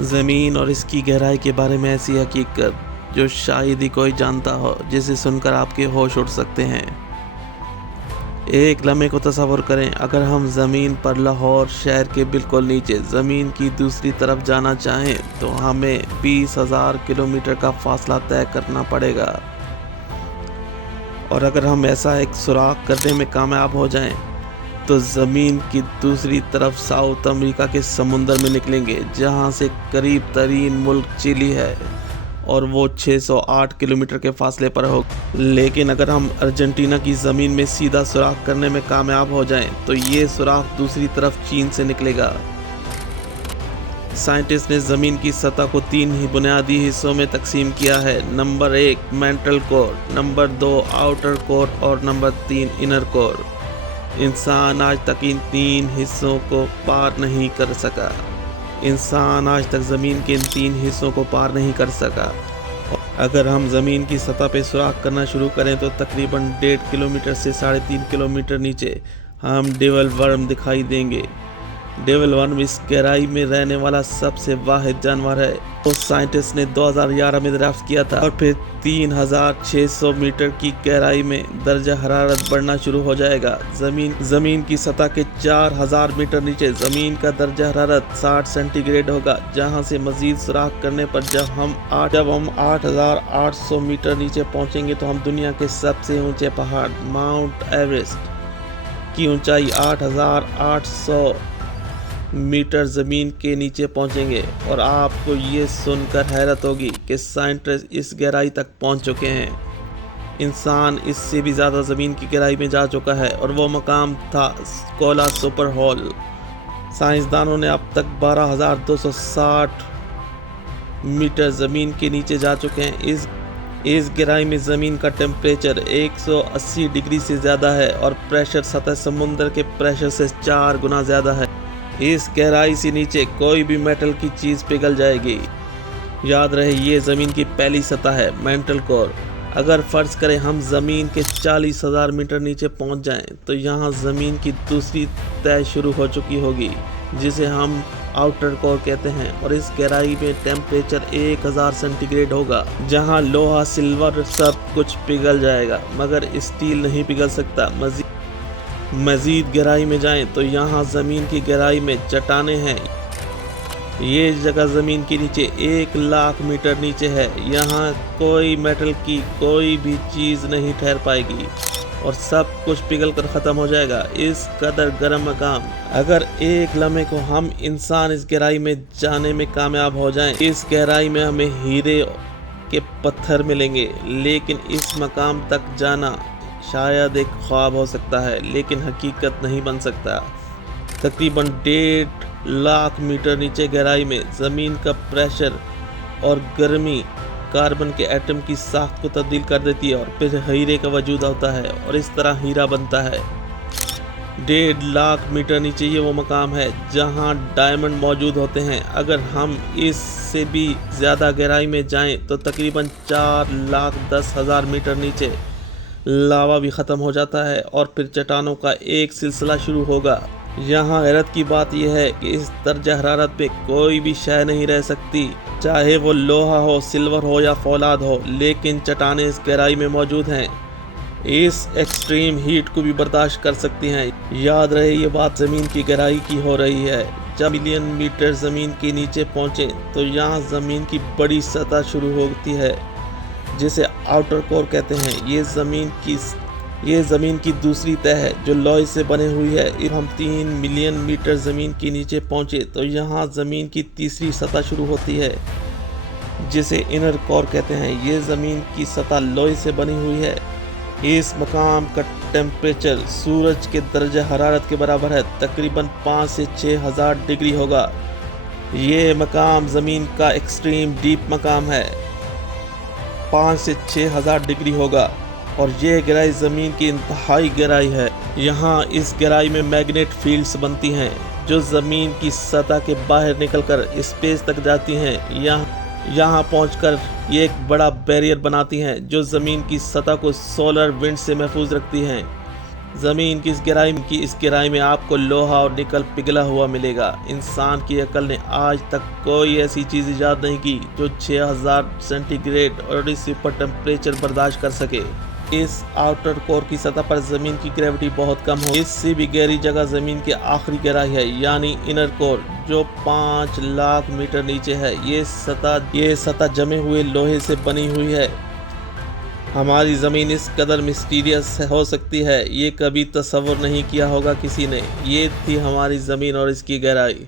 زمین اور اس کی گہرائی کے بارے میں ایسی حقیقت جو شاید ہی کوئی جانتا ہو، جسے سن کر آپ کے ہوش اڑ سکتے ہیں۔ ایک لمحے کو تصور کریں، اگر ہم زمین پر لاہور شہر کے بالکل نیچے زمین کی دوسری طرف جانا چاہیں تو ہمیں 20,000 کلومیٹر کا فاصلہ طے کرنا پڑے گا، اور اگر ہم ایسا ایک سوراخ کرنے میں کامیاب ہو جائیں تو زمین کی دوسری طرف ساؤتھ امریکہ کے سمندر میں نکلیں گے، جہاں سے قریب ترین ملک چلی ہے اور وہ 608 کلومیٹر کے فاصلے پر ہو۔ لیکن اگر ہم ارجنٹینا کی زمین میں سیدھا سوراخ کرنے میں کامیاب ہو جائیں تو یہ سوراخ دوسری طرف چین سے نکلے گا۔ سائنٹسٹ نے زمین کی سطح کو 3 ہی بنیادی حصوں میں تقسیم کیا ہے: نمبر 1 مینٹل کور، نمبر 2 آؤٹر کور اور نمبر 3 انر کور۔ انسان آج تک ان 3 حصوں کو پار نہیں کر سکا۔ انسان آج تک زمین کے ان 3 حصوں کو پار نہیں کر سکا۔ اگر ہم زمین کی سطح پہ سوراخ کرنا شروع کریں تو تقریباً 1.5 کلومیٹر سے 3.5 کلومیٹر نیچے ہم ڈیول ورم دکھائی دیں گے۔ ڈیول ورم اس گہرائی میں رہنے والا سب سے واحد جانور ہے۔ وہ سائنٹسٹ نے 2011 میں دریافت کیا تھا، اور پھر 3600 میٹر کی گہرائی میں درجہ حرارت بڑھنا شروع ہو جائے گا۔ زمین کی سطح کے 4000 میٹر نیچے زمین کا درجہ حرارت 60 سینٹی گریڈ ہوگا، جہاں سے مزید سوراخ کرنے پر جب ہم 8800 میٹر نیچے پہنچیں گے تو ہم دنیا کے سب سے اونچے پہاڑ ماؤنٹ ایوریسٹ کی اونچائی 8800 میٹر زمین کے نیچے پہنچیں گے۔ اور آپ کو یہ سن کر حیرت ہوگی کہ سائنٹسٹ اس گہرائی تک پہنچ چکے ہیں۔ انسان اس سے بھی زیادہ زمین کی گہرائی میں جا چکا ہے، اور وہ مقام تھا کولا سپر ہول۔ سائنسدانوں نے اب تک 12,260 میٹر زمین کے نیچے جا چکے ہیں۔ اس گہرائی میں زمین کا ٹیمپریچر 180 ڈگری سے زیادہ ہے، اور پریشر سطح سمندر کے پریشر سے 4 گنا زیادہ ہے۔ اس گہرائی سے نیچے کوئی بھی میٹل کی چیز پگھل جائے گی۔ یاد رہے، یہ زمین کی پہلی سطح ہے، مینٹل کور۔ اگر فرض کریں ہم زمین کے 40,000 میٹر نیچے پہنچ جائیں تو یہاں زمین کی دوسری تہہ شروع ہو چکی ہوگی، جسے ہم آؤٹر کور کہتے ہیں، اور اس گہرائی میں ٹیمپریچر 1000 سینٹی گریڈ ہوگا، جہاں لوہا، سلور سب کچھ پگھل جائے گا، مگر اسٹیل نہیں پگھل سکتا۔ مزید گہرائی میں جائیں تو یہاں زمین کی گہرائی میں چٹانیں ہیں۔ یہ جگہ زمین کے نیچے 1,00,000 میٹر نیچے ہے۔ یہاں کوئی میٹل کی کوئی بھی چیز نہیں ٹھہر پائے گی، اور سب کچھ پگھل کر ختم ہو جائے گا۔ اس قدر گرم مقام، اگر ایک لمحے کو ہم انسان اس گہرائی میں جانے میں کامیاب ہو جائیں، اس گہرائی میں ہمیں ہیرے کے پتھر ملیں گے۔ لیکن اس مقام تک جانا شاید ایک خواب ہو سکتا ہے، لیکن حقیقت نہیں بن سکتا۔ تقریباً 1.5 میٹر نیچے گہرائی میں زمین کا پریشر اور گرمی کاربن کے ایٹم کی ساخت کو تبدیل کر دیتی ہے، اور پھر ہیرے کا وجود ہوتا ہے، اور اس طرح ہیرا بنتا ہے۔ 1.5 میٹر نیچے یہ وہ مقام ہے جہاں ڈائمنڈ موجود ہوتے ہیں۔ اگر ہم اس سے بھی زیادہ گہرائی میں جائیں تو تقریباً 4,10,000 میٹر نیچے لاوا بھی ختم ہو جاتا ہے، اور پھر چٹانوں کا ایک سلسلہ شروع ہوگا۔ یہاں حیرت کی بات یہ ہے کہ اس درجہ حرارت پہ کوئی بھی شے نہیں رہ سکتی، چاہے وہ لوہا ہو، سلور ہو یا فولاد ہو، لیکن چٹانیں اس گہرائی میں موجود ہیں، اس ایکسٹریم ہیٹ کو بھی برداشت کر سکتی ہیں۔ یاد رہے، یہ بات زمین کی گہرائی کی ہو رہی ہے۔ جب ملین میٹر زمین کے نیچے پہنچیں تو یہاں زمین کی بڑی سطح شروع ہوتی ہے، جسے آؤٹر کور کہتے ہیں۔ یہ زمین کی دوسری تہہ ہے جو لوہے سے بنے ہوئی ہے۔ ہم 3 ملین میٹر زمین کے نیچے پہنچے تو یہاں زمین کی تیسری سطح شروع ہوتی ہے، جسے انر کور کہتے ہیں۔ یہ زمین کی سطح لوہے سے بنی ہوئی ہے۔ اس مقام کا ٹیمپریچر سورج کے درجہ حرارت کے برابر ہے، تقریباً 5 سے 6,000 ڈگری ہوگا۔ یہ مقام زمین کا ایکسٹریم ڈیپ مقام ہے، 5 سے 6,000 ڈگری ہوگا، اور یہ گہرائی زمین کی انتہائی گہرائی ہے۔ یہاں اس گہرائی میں میگنیٹ فیلڈز بنتی ہیں جو زمین کی سطح کے باہر نکل کر اسپیس تک جاتی ہیں۔ یہاں پہنچ کر یہ ایک بڑا بیریئر بناتی ہیں جو زمین کی سطح کو سولر ونڈ سے محفوظ رکھتی ہیں۔ زمین کی اس گہرائی میں آپ کو لوہا اور نکل پگھلا ہوا ملے گا۔ انسان کی عقل نے آج تک کوئی ایسی چیز ایجاد نہیں کی جو 6000 سینٹی گریڈ اور اس سے اوپر ٹیمپریچر برداشت کر سکے۔ اس آؤٹر کور کی سطح پر زمین کی گریوٹی بہت کم ہو۔ اس سے بھی گہری جگہ زمین کی آخری گہرائی ہے، یعنی انر کور، جو 5 لاکھ میٹر نیچے ہے۔ یہ سطح جمے ہوئے لوہے سے بنی ہوئی ہے۔ ہماری زمین اس قدر مسٹیریس ہو سکتی ہے، یہ کبھی تصور نہیں کیا ہوگا کسی نے۔ یہ تھی ہماری زمین اور اس کی گہرائی۔